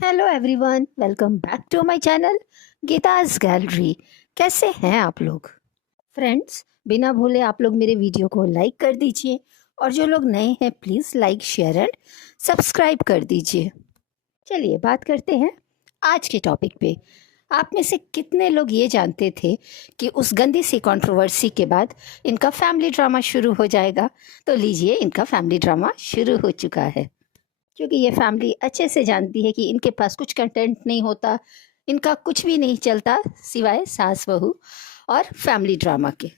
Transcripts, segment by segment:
Hello everyone, welcome back to my channel Geeta's Gallery. कैसे हैं आप लोग फ्रेंड्स? बिना भूले आप लोग मेरे वीडियो को लाइक कर दीजिए और जो लोग नए हैं please like share and subscribe कर दीजिए। चलिए बात करते हैं आज के टॉपिक पे। आप में से कितने लोग ये जानते थे कि उस गंदी सी कंट्रोवर्सी के बाद इनका फैमिली ड्रामा शुरू हो जाएगा? तो लीजिए, इनका फैमिली ड्रामा शुरू हो चुका है। क्योंकि ये फैमिली अच्छे से जानती है कि इनके पास कुछ कंटेंट नहीं होता, इनका कुछ भी नहीं चलता सिवाय सास बहू और फैमिली ड्रामा के।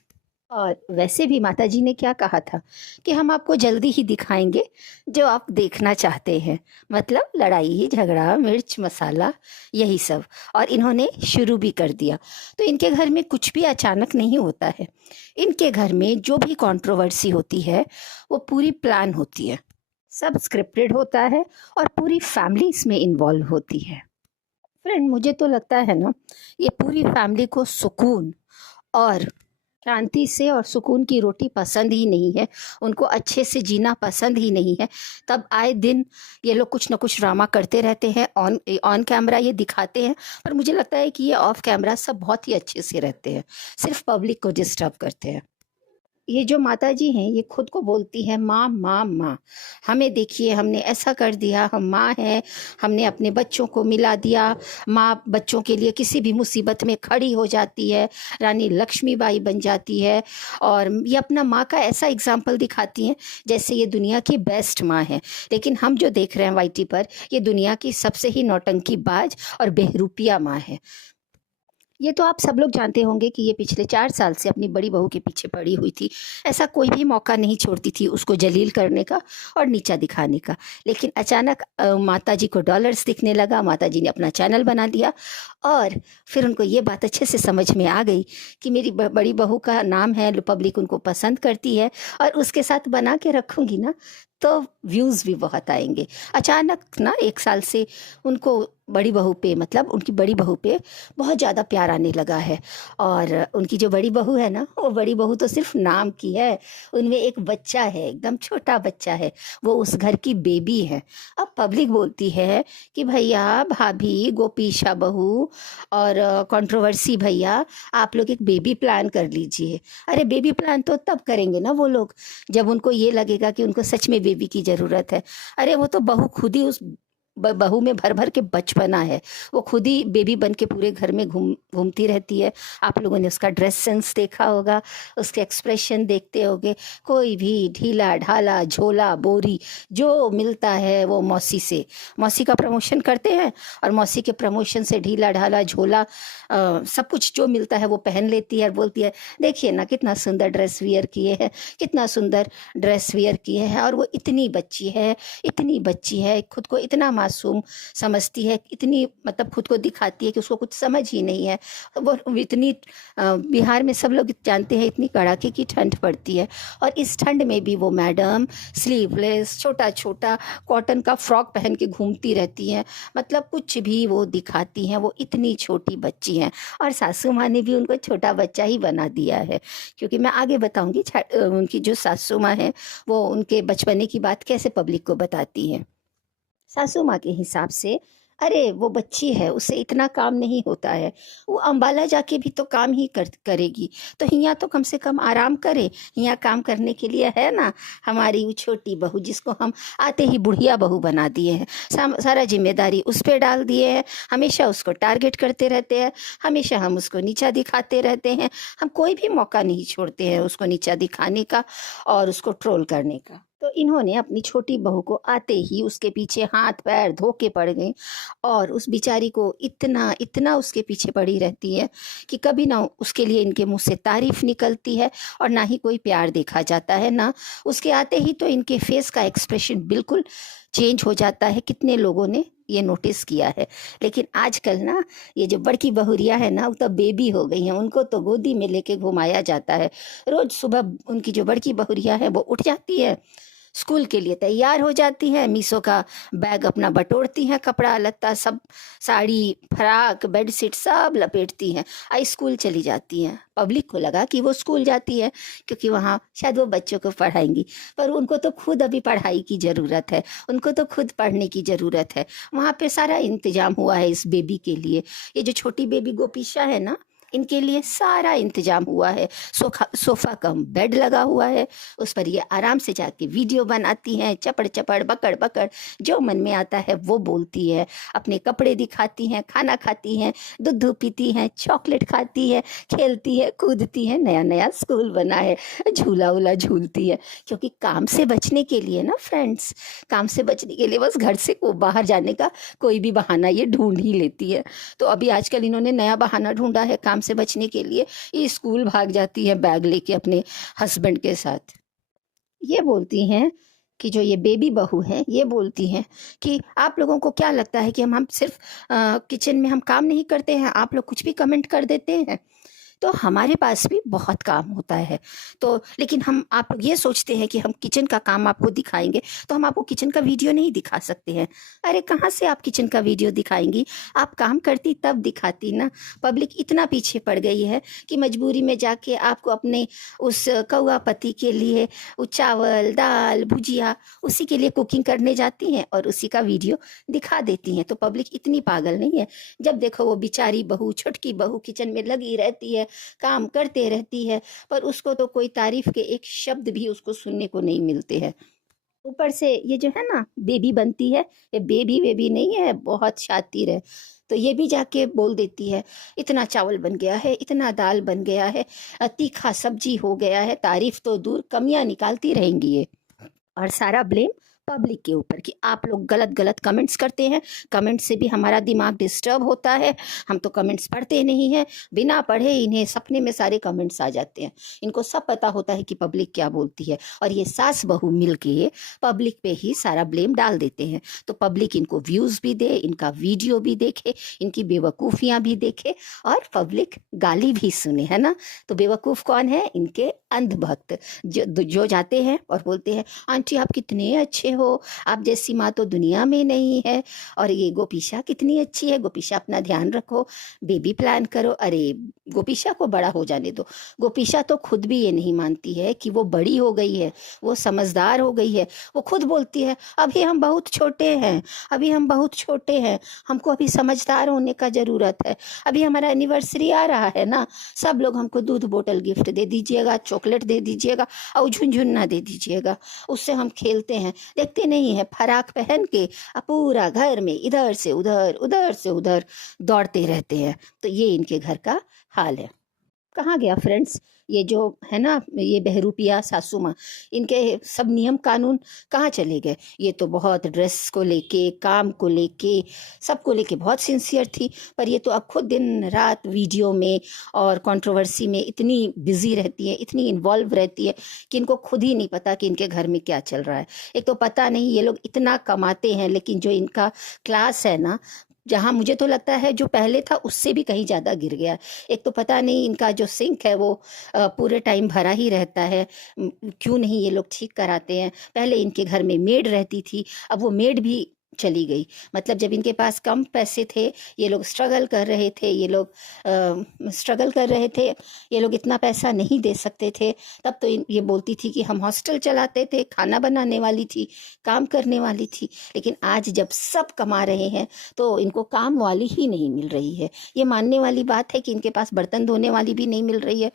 और वैसे भी माताजी ने क्या कहा था कि हम आपको जल्दी ही दिखाएंगे जो आप देखना चाहते हैं, मतलब लड़ाई झगड़ा मिर्च मसाला यही सब। और इन्होंने शुरू भी कर दिया। तो इनके घर में कुछ भी अचानक नहीं होता है। इनके घर में जो भी कंट्रोवर्सी होती है वो पूरी प्लान होती है, सब स्क्रिप्टेड होता है और पूरी फैमिली इसमें इन्वॉल्व होती है। फ्रेंड, मुझे तो लगता है ना, ये पूरी फैमिली को सुकून और शांति से और सुकून की रोटी पसंद ही नहीं है, उनको अच्छे से जीना पसंद ही नहीं है। तब आए दिन ये लोग कुछ ना कुछ ड्रामा करते रहते हैं। ऑन ऑन कैमरा ये दिखाते हैं, पर मुझे लगता है कि ये ऑफ कैमरा सब बहुत ही अच्छे से रहते हैं, सिर्फ पब्लिक को डिस्टर्ब करते हैं। ये जो माताजी हैं ये खुद को बोलती है माँ माँ माँ। हमें देखिए, हमने ऐसा कर दिया, हम माँ हैं, हमने अपने बच्चों को मिला दिया। माँ बच्चों के लिए किसी भी मुसीबत में खड़ी हो जाती है, रानी लक्ष्मीबाई बन जाती है। और ये अपना माँ का ऐसा एग्जाम्पल दिखाती हैं जैसे ये दुनिया की बेस्ट माँ है। लेकिन हम जो देख रहे हैं वाईटी पर, ये दुनिया की सबसे ही नौटंकीबाज और बेहरूपिया माँ है। ये तो आप सब लोग जानते होंगे कि ये पिछले 4 साल से अपनी बड़ी बहू के पीछे पड़ी हुई थी। ऐसा कोई भी मौका नहीं छोड़ती थी उसको जलील करने का और नीचा दिखाने का। लेकिन अचानक माता जी को डॉलर्स दिखने लगा, माता जी ने अपना चैनल बना दिया। और फिर उनको ये बात अच्छे से समझ में आ गई कि मेरी बड़ी बहू का नाम है, पब्लिक उनको पसंद करती है, और उसके साथ बना के रखूँगी ना तो व्यूज़ भी बहुत आएंगे। अचानक ना 1 साल से उनको बड़ी बहू पे, मतलब उनकी बड़ी बहू पे बहुत ज़्यादा प्यार आने लगा है। और उनकी जो बड़ी बहू है ना, वो बड़ी बहू तो सिर्फ नाम की है। उनमें एक बच्चा है, एकदम छोटा बच्चा है, वो उस घर की बेबी है। अब पब्लिक बोलती है कि भैया भाभी गोपीशा बहू और कंट्रोवर्सी भैया, आप लोग एक बेबी प्लान कर लीजिए। अरे बेबी प्लान तो तब करेंगे ना वो लोग जब उनको ये लगेगा कि उनको सच में बेबी की ज़रूरत है। अरे वो तो बहू खुद ही उस बहू में भर भर के बचपना है। वो खुद ही बेबी बन के पूरे घर में घूमती रहती है। आप लोगों ने उसका ड्रेस सेंस देखा होगा, उसके एक्सप्रेशन देखते होंगे। कोई भी ढीला ढाला झोला बोरी जो मिलता है वो मौसी से, मौसी का प्रमोशन करते हैं और मौसी के प्रमोशन से ढीला ढाला झोला सब कुछ जो मिलता है वो पहन लेती है और बोलती है देखिए ना कितना सुंदर ड्रेस वियर किए हैं, कितना सुंदर ड्रेस वियर किए हैं। और वो इतनी बच्ची है, इतनी बच्ची है, खुद को इतना मासूम समझती है, इतनी मतलब खुद को दिखाती है कि उसको कुछ समझ ही नहीं है। वो इतनी बिहार में सब लोग जानते हैं इतनी कड़ाके की ठंड पड़ती है, और इस ठंड में भी वो मैडम स्लीवलेस छोटा छोटा कॉटन का फ्रॉक पहन के घूमती रहती हैं। मतलब कुछ भी वो दिखाती हैं, वो इतनी छोटी बच्ची हैं। और सासू माँ ने भी उनको छोटा बच्चा ही बना दिया है, क्योंकि मैं आगे बताऊंगी उनकी जो सासू माँ है वो उनके बचपने की बात कैसे पब्लिक को बताती है। सासू माँ के हिसाब से अरे वो बच्ची है, उससे इतना काम नहीं होता है, वो अम्बाला जाके भी तो काम ही करेगी, तो यहाँ तो कम से कम आराम करे। यहाँ काम करने के लिए है ना हमारी वो छोटी बहू, जिसको हम आते ही बुढ़िया बहू बना दिए हैं। सारा जिम्मेदारी उस पर डाल दिए हैं। हमेशा उसको टारगेट करते रहते हैं, हमेशा हम उसको नीचा दिखाते रहते हैं। हम कोई भी मौका नहीं छोड़ते हैं उसको नीचा दिखाने का और उसको ट्रोल करने का। तो इन्होंने अपनी छोटी बहू को आते ही उसके पीछे हाथ पैर धो के पड़ गई, और उस बिचारी को इतना इतना उसके पीछे पड़ी रहती है कि कभी ना उसके लिए इनके मुंह से तारीफ निकलती है और ना ही कोई प्यार देखा जाता है। ना उसके आते ही तो इनके फेस का एक्सप्रेशन बिल्कुल चेंज हो जाता है। कितने लोगों ने ये नोटिस किया है। लेकिन आजकल ना ये जो बड़की बहुरिया है ना, वो तो बेबी हो गई हैं, उनको तो गोदी में लेके घुमाया जाता है। रोज सुबह उनकी जो बड़की बहुरिया है वो उठ जाती है, स्कूल के लिए तैयार हो जाती हैं, मीशो का बैग अपना बटोरती हैं, कपड़ा लत्ता सब, साड़ी फ्राक बेडशीट सब लपेटती हैं, स्कूल चली जाती हैं। पब्लिक को लगा कि वो स्कूल जाती है क्योंकि वहाँ शायद वो बच्चों को पढ़ाएंगी, पर उनको तो खुद अभी पढ़ाई की ज़रूरत है, उनको तो खुद पढ़ने की ज़रूरत है। वहाँ पे सारा इंतजाम हुआ है इस बेबी के लिए। ये जो छोटी बेबी गोपीशा है ना, इनके लिए सारा इंतजाम हुआ है। सोफा कम बेड लगा हुआ है, उस पर ये आराम से जाके वीडियो बनाती हैं, चपड़ चपड़ बकड़ बकड़ जो मन में आता है वो बोलती है, अपने कपड़े दिखाती हैं, खाना खाती हैं, दूध पीती हैं, चॉकलेट खाती है, खेलती है, कूदती है, नया नया स्कूल बना है, झूला उला झूलती है। क्योंकि काम से बचने के लिए ना फ्रेंड्स, काम से बचने के लिए बस घर से बाहर जाने का कोई भी बहाना ये ढूंढ ही लेती है। तो अभी आजकल इन्होंने नया बहाना ढूंढा है काम से बचने के लिए, ये स्कूल भाग जाती है बैग लेके अपने हस्बैंड के साथ। ये बोलती हैं कि जो ये बेबी बहू है, ये बोलती हैं कि आप लोगों को क्या लगता है कि हम सिर्फ किचन में हम काम नहीं करते हैं, आप लोग कुछ भी कमेंट कर देते हैं? तो हमारे पास भी बहुत काम होता है। तो लेकिन हम आप लोग ये सोचते हैं कि हम किचन का काम आपको दिखाएंगे, तो हम आपको किचन का वीडियो नहीं दिखा सकते हैं। अरे कहाँ से आप किचन का वीडियो दिखाएंगी? आप काम करती तब दिखाती ना। पब्लिक इतना पीछे पड़ गई है कि मजबूरी में जाके आपको अपने उस कौआ पति के लिए वो चावल दाल भुजिया उसी के लिए कुकिंग करने जाती हैं और उसी का वीडियो दिखा देती हैं। तो पब्लिक इतनी पागल नहीं है। जब देखो वो बेचारी बहू, छोटकी बहू किचन में लगी रहती है, काम करते रहती है, पर उसको तो कोई तारीफ के एक शब्द भी उसको सुनने को नहीं मिलते हैं। ऊपर से ये जो है ना बेबी बनती है, ये बेबी बेबी नहीं है, बहुत शातिर है। तो ये भी जाके बोल देती है, इतना चावल बन गया है, इतना दाल बन गया है, तीखा सब्जी हो गया है। तारीफ तो दूर, कमियां निकालती रहेंगी ये। और सारा ब्लेम पब्लिक के ऊपर कि आप लोग गलत गलत कमेंट्स करते हैं। कमेंट से भी हमारा दिमाग डिस्टर्ब होता है, हम तो कमेंट्स पढ़ते नहीं हैं। बिना पढ़े इन्हें सपने में सारे कमेंट्स आ जाते हैं। इनको सब पता होता है कि पब्लिक क्या बोलती है, और ये सास बहू मिल के पब्लिक पे ही सारा ब्लेम डाल देते हैं। तो पब्लिक इनको व्यूज़ भी दे, इनका वीडियो भी देखे, इनकी बेवकूफ़ियाँ भी देखे, और पब्लिक गाली भी सुने, है ना। तो बेवकूफ़ कौन है? इनके अंधभक्त जो जाते हैं और बोलते हैं, आंटी आप कितने अच्छे हो, आप जैसी माँ तो दुनिया में नहीं है, और ये गोपीशा कितनी अच्छी है, गोपीशा अपना ध्यान रखो, बेबी प्लान करो। अरे गोपीशा को बड़ा हो जाने दो। गोपीशा तो खुद भी ये नहीं मानती है कि वो बड़ी हो गई है, वो समझदार हो गई है। वो खुद बोलती है, अभी हम बहुत छोटे हैं, अभी हम बहुत छोटे हैं, हमको अभी समझदार होने का ज़रूरत है। अभी हमारा एनिवर्सरी आ रहा है ना, सब लोग हमको दूध बोतल गिफ्ट दे दीजिएगा, चॉकलेट दे दीजिएगा, और झुनझुन्ना दे दीजिएगा, उससे हम खेलते हैं। देखते नहीं है, फराक पहन के पूरा घर में इधर से उधर उधर से उधर दौड़ते रहते हैं। तो ये इनके घर का हाल है। कहाँ गया फ्रेंड्स ये जो है ना, ये बहरूपिया सासू माँ, इनके सब नियम कानून कहाँ चले गए? ये तो बहुत ड्रेस को लेके, काम को लेके, सबको लेके बहुत सिंसियर थी, पर ये तो अब खुद दिन रात वीडियो में और कंट्रोवर्सी में इतनी बिजी रहती है, इतनी इन्वॉल्व रहती है कि इनको खुद ही नहीं पता कि इनके घर में क्या चल रहा है। एक तो पता नहीं, ये लोग इतना कमाते हैं, लेकिन जो इनका क्लास है ना, जहाँ मुझे तो लगता है जो पहले था उससे भी कहीं ज़्यादा गिर गया। एक तो पता नहीं इनका जो सिंक है वो पूरे टाइम भरा ही रहता है, क्यों नहीं ये लोग ठीक कराते हैं। पहले इनके घर में मेड रहती थी, अब वो मेड भी चली गई। मतलब जब इनके पास कम पैसे थे, ये लोग स्ट्रगल कर रहे थे, ये लोग इतना पैसा नहीं दे सकते थे, तब तो ये बोलती थी कि हम हॉस्टल चलाते थे, खाना बनाने वाली थी, काम करने वाली थी। लेकिन आज जब सब कमा रहे हैं तो इनको काम वाली ही नहीं मिल रही है। ये मानने वाली बात है कि इनके पास बर्तन धोने वाली भी नहीं मिल रही है,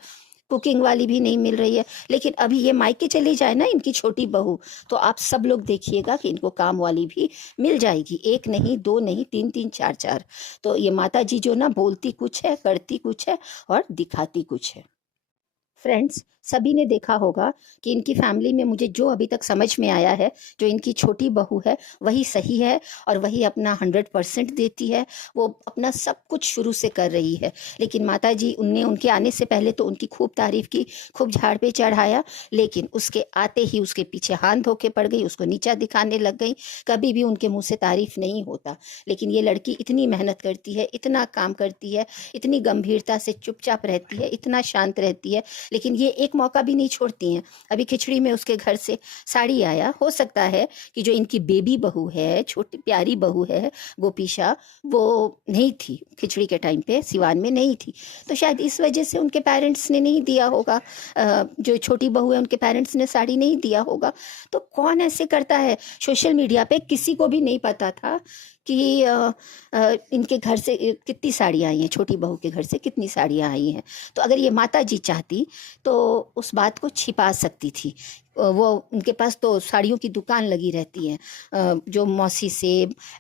कुकिंग वाली भी नहीं मिल रही है। लेकिन अभी ये मायके चली जाए ना इनकी छोटी बहू, तो आप सब लोग देखिएगा कि इनको काम वाली भी मिल जाएगी। एक नहीं, दो नहीं, तीन तीन, चार चार। तो ये माता जी जो ना बोलती कुछ है, करती कुछ है और दिखाती कुछ है। फ्रेंड्स, सभी ने देखा होगा कि इनकी फैमिली में मुझे जो अभी तक समझ में आया है, जो इनकी छोटी बहू है वही सही है, और वही अपना 100% देती है। वो अपना सब कुछ शुरू से कर रही है। लेकिन माता जी उनके आने से पहले तो उनकी खूब तारीफ की, खूब झाड़ पे चढ़ाया, लेकिन उसके आते ही उसके पीछे हाथ धो के पड़ गई, उसको नीचा दिखाने लग गई। कभी भी उनके मुँह से तारीफ नहीं होता। लेकिन ये लड़की इतनी मेहनत करती है, इतना काम करती है, इतनी गंभीरता से चुपचाप रहती है, इतना शांत रहती है, लेकिन ये एक मौका भी नहीं छोड़ती हैं। अभी खिचड़ी में उसके घर से साड़ी आया, हो सकता है कि जो इनकी बेबी बहू है, छोटी प्यारी बहू है गोपीशा, वो नहीं थी खिचड़ी के टाइम पे, सिवान में नहीं थी, तो शायद इस वजह से उनके पेरेंट्स ने नहीं दिया होगा। जो छोटी बहू है उनके पेरेंट्स ने साड़ी नहीं दिया होगा। तो कौन ऐसे करता है? सोशल मीडिया पे किसी को भी नहीं पता था कि इनके घर से कितनी साड़ियाँ आई हैं, छोटी बहू के घर से कितनी साड़ियाँ आई हैं। तो अगर ये माता जी चाहती तो उस बात को छिपा सकती थी। वो उनके पास तो साड़ियों की दुकान लगी रहती है, जो मौसी से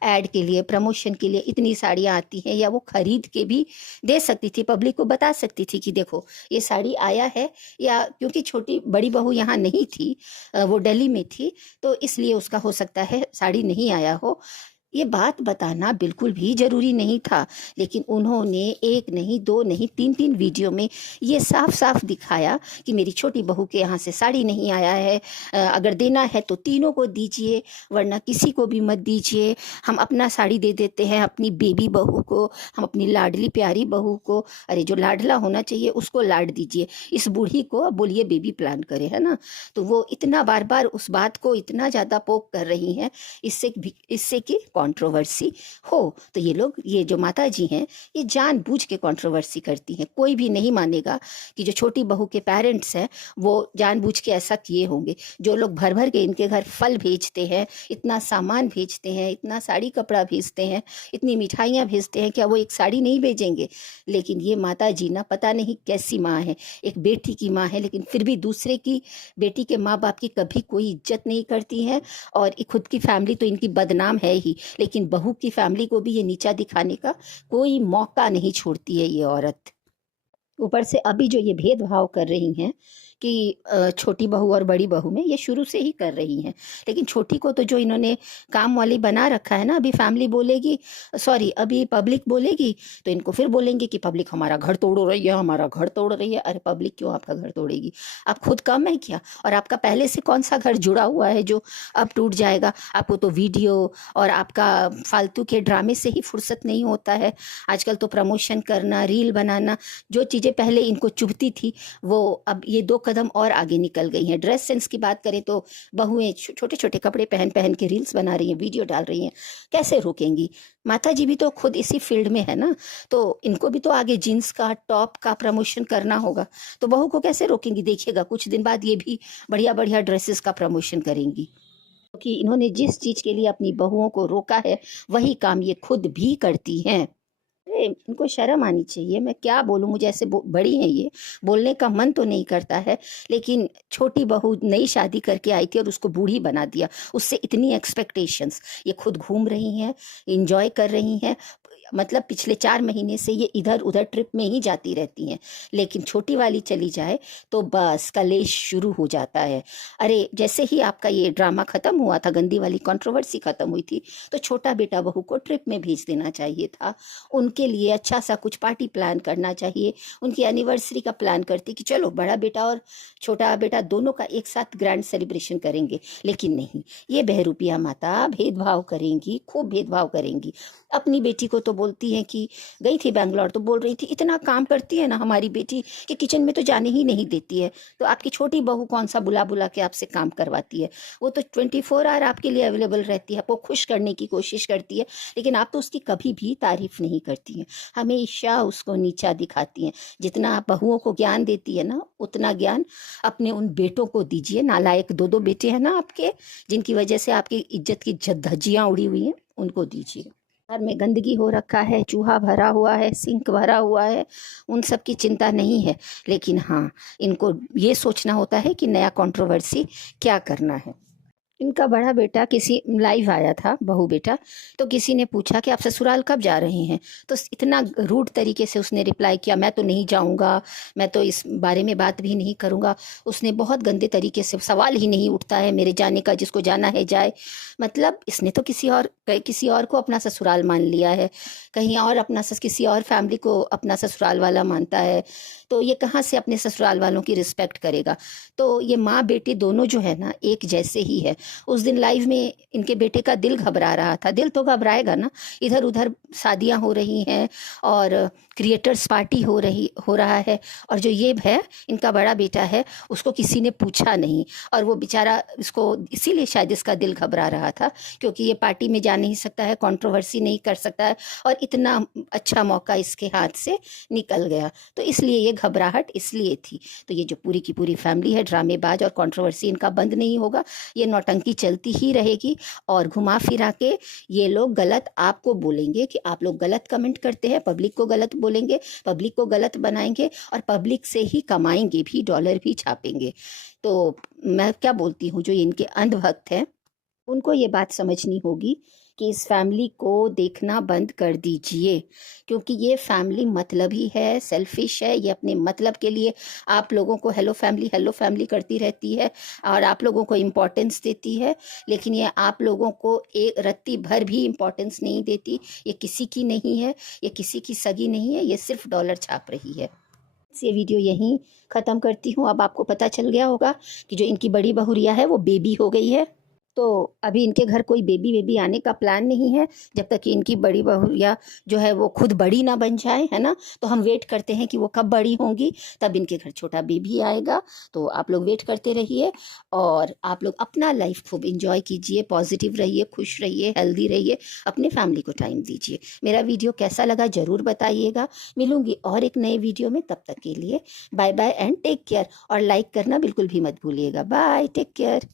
ऐड के लिए, प्रमोशन के लिए इतनी साड़ियाँ आती हैं, या वो खरीद के भी दे सकती थी, पब्लिक को बता सकती थी कि देखो ये साड़ी आया है। या क्योंकि छोटी बड़ी बहू यहाँ नहीं थी, वो दिल्ली में थी, तो इसलिए उसका हो सकता है साड़ी नहीं आया हो। ये बात बताना बिल्कुल भी ज़रूरी नहीं था, लेकिन उन्होंने एक नहीं, दो नहीं, तीन तीन वीडियो में ये साफ साफ दिखाया कि मेरी छोटी बहू के यहाँ से साड़ी नहीं आया है। अगर देना है तो तीनों को दीजिए, वरना किसी को भी मत दीजिए। हम अपना साड़ी दे देते हैं अपनी बेबी बहू को, हम अपनी लाडली प्यारी बहू को। अरे जो लाडला होना चाहिए उसको लाड दीजिए, इस बूढ़ी को अब बोलिए बेबी प्लान करे, है ना। तो वो इतना बार बार उस बात को इतना ज़्यादा पोक कर रही हैं, इससे कि कंट्रोवर्सी हो। तो ये लोग, ये जो माता जी हैं, ये जानबूझ के कंट्रोवर्सी करती हैं। कोई भी नहीं मानेगा कि जो छोटी बहू के पेरेंट्स हैं वो जानबूझ के ऐसा किए होंगे। जो लोग भर भर के इनके घर फल भेजते हैं, इतना सामान भेजते हैं, इतना साड़ी कपड़ा भेजते हैं, इतनी मिठाइयाँ भेजते हैं, क्या वो एक साड़ी नहीं भेजेंगे? लेकिन ये माता जी ना पता नहीं कैसी माँ है, एक बेटी की माँ है, लेकिन फिर भी दूसरे की बेटी के माँ बाप की कभी कोई इज्जत नहीं करती हैं। और खुद की फैमिली तो इनकी बदनाम है ही, लेकिन बहू की फैमिली को भी ये नीचा दिखाने का कोई मौका नहीं छोड़ती है ये औरत। ऊपर से अभी जो ये भेदभाव कर रही हैं कि छोटी बहू और बड़ी बहू में, ये शुरू से ही कर रही हैं। लेकिन छोटी को तो जो इन्होंने काम वाली बना रखा है ना, अभी फैमिली बोलेगी, सॉरी अभी पब्लिक बोलेगी, तो इनको फिर बोलेंगे कि पब्लिक हमारा घर तोड़ रही है, हमारा घर तोड़ रही है। अरे पब्लिक क्यों आपका घर तोड़ेगी? आप खुद कम है क्या? और आपका पहले से कौन सा घर जुड़ा हुआ है जो अब टूट जाएगा? आपको तो वीडियो और आपका फालतू के ड्रामे से ही फुर्सत नहीं होता है। आजकल तो प्रमोशन करना, रील बनाना, जो चीज़ें पहले इनको चुभती थी वो अब ये 2 कदम और आगे निकल गई हैं। ड्रेस सेंस की बात करें तो बहुएं छोटे छोटे कपड़े पहन पहन के रील्स बना रही हैं, वीडियो डाल रही हैं, कैसे रोकेंगी? माता जी भी तो खुद इसी फील्ड में है ना, तो इनको भी तो आगे जीन्स का, टॉप का प्रमोशन करना होगा, तो बहू को कैसे रोकेंगी? देखिएगा कुछ दिन बाद ये भी बढ़िया बढ़िया ड्रेसेस का प्रमोशन करेंगी, क्योंकि इन्होंने जिस चीज़ के लिए अपनी बहुओं को रोका है वही काम ये खुद भी करती हैं। अरे इनको शर्म आनी चाहिए। मैं क्या बोलूँ, मुझे ऐसे बड़ी हैं ये, बोलने का मन तो नहीं करता है, लेकिन छोटी बहू नई शादी करके आई थी और उसको बूढ़ी बना दिया, उससे इतनी एक्सपेक्टेशंस। ये खुद घूम रही हैं, इंजॉय कर रही हैं, मतलब पिछले 4 महीने से ये इधर उधर ट्रिप में ही जाती रहती हैं, लेकिन छोटी वाली चली जाए तो बस कलेश शुरू हो जाता है। अरे जैसे ही आपका ये ड्रामा ख़त्म हुआ था, गंदी वाली कंट्रोवर्सी ख़त्म हुई थी, तो छोटा बेटा बहू को ट्रिप में भेज देना चाहिए था, उनके लिए अच्छा सा कुछ पार्टी प्लान करना चाहिए, उनकी एनिवर्सरी का प्लान करती कि चलो बड़ा बेटा और छोटा बेटा दोनों का एक साथ ग्रैंड सेलिब्रेशन करेंगे। लेकिन नहीं, ये बहरूपिया माता भेदभाव करेंगी, खूब भेदभाव करेंगी। अपनी बेटी को तो बोलती हैं कि गई थी बैंगलोर तो बोल रही थी इतना काम करती है ना हमारी बेटी कि किचन में तो जाने ही नहीं देती है। तो आपकी छोटी बहू कौन सा बुला बुला के आपसे काम करवाती है? वो तो 24 आवर आपके लिए अवेलेबल रहती है, आपको खुश करने की कोशिश करती है, लेकिन आप तो उसकी कभी भी तारीफ नहीं करती हैं, हमेशा उसको नीचा दिखाती हैं। जितना आप बहुओं को ज्ञान देती है ना, उतना ज्ञान अपने उन बेटों को दीजिए। नालायक 2-2 बेटे हैं ना आपके, जिनकी वजह से आपकी इज्जत की धज्जियाँ उड़ी हुई हैं, उनको दीजिए। घर में गंदगी हो रखा है, चूहा भरा हुआ है, सिंक भरा हुआ है, उन सब की चिंता नहीं है, लेकिन हाँ इनको ये सोचना होता है कि नया कंट्रोवर्सी क्या करना है। इनका बड़ा बेटा किसी लाइव आया था, बहू बेटा, तो किसी ने पूछा कि आप ससुराल कब जा रहे हैं? तो इतना रूड तरीके से उसने रिप्लाई किया, मैं तो नहीं जाऊंगा, मैं तो इस बारे में बात भी नहीं करूंगा। उसने बहुत गंदे तरीके से, सवाल ही नहीं उठता है मेरे जाने का, जिसको जाना है जाए। मतलब इसने तो किसी और को अपना ससुराल मान लिया है, कहीं और अपना किसी और फैमिली को अपना ससुराल वाला मानता है, तो ये कहाँ से अपने ससुराल वालों की रिस्पेक्ट करेगा? तो ये माँ बेटी दोनों जो है ना एक जैसे ही है। उस दिन लाइव में इनके बेटे का दिल घबरा रहा था। दिल तो घबराएगा ना, इधर उधर शादियां हो रही हैं और क्रिएटर्स पार्टी हो रहा है, और जो ये है इनका बड़ा बेटा है, उसको किसी ने पूछा नहीं, और वो बेचारा इसको इसीलिए शायद इसका दिल घबरा रहा था, क्योंकि ये पार्टी में जा नहीं सकता है, कंट्रोवर्सी नहीं कर सकता है, और इतना अच्छा मौका इसके हाथ से निकल गया, तो इसलिए ये घबराहट इसलिए थी। तो ये जो पूरी की पूरी फैमिली है ड्रामेबाज, और कंट्रोवर्सी इनका बंद नहीं होगा, ये नौटंकी चलती ही रहेगी, और घुमा फिरा के ये लोग गलत आपको बोलेंगे कि आप लोग गलत कमेंट करते हैं, पब्लिक को गलत बोलेंगे, पब्लिक को गलत बनाएंगे, और पब्लिक से ही कमाएंगे भी, डॉलर भी छापेंगे। तो मैं क्या बोलती हूँ, जो इनके अंधभक्त हैं उनको ये बात समझनी होगी कि इस फैमिली को देखना बंद कर दीजिए, क्योंकि ये फैमिली मतलबी है, सेल्फिश है, ये अपने मतलब के लिए आप लोगों को हेलो फैमिली करती रहती है, और आप लोगों को इम्पोर्टेंस देती है, लेकिन ये आप लोगों को एक रत्ती भर भी इम्पोर्टेंस नहीं देती। ये किसी की नहीं है, ये किसी की सगी नहीं है, ये सिर्फ डॉलर छाप रही है। ये वीडियो यहीं ख़त्म करती हूँ। अब आपको पता चल गया होगा कि जो इनकी बड़ी बहुरिया है वो बेबी हो गई है, तो अभी इनके घर कोई बेबी आने का प्लान नहीं है, जब तक कि इनकी बड़ी बहुरिया जो है वो खुद बड़ी ना बन जाए, है ना। तो हम वेट करते हैं कि वो कब बड़ी होंगी, तब इनके घर छोटा बेबी आएगा। तो आप लोग वेट करते रहिए, और आप लोग अपना लाइफ खूब इंजॉय कीजिए, पॉजिटिव रहिए, खुश रहिए, हेल्दी रहिए, अपने फैमिली को टाइम दीजिए। मेरा वीडियो कैसा लगा ज़रूर बताइएगा। मिलूंगी और एक नए वीडियो में, तब तक के लिए bye bye and take care, और लाइक करना बिल्कुल भी मत भूलिएगा। Bye, take care.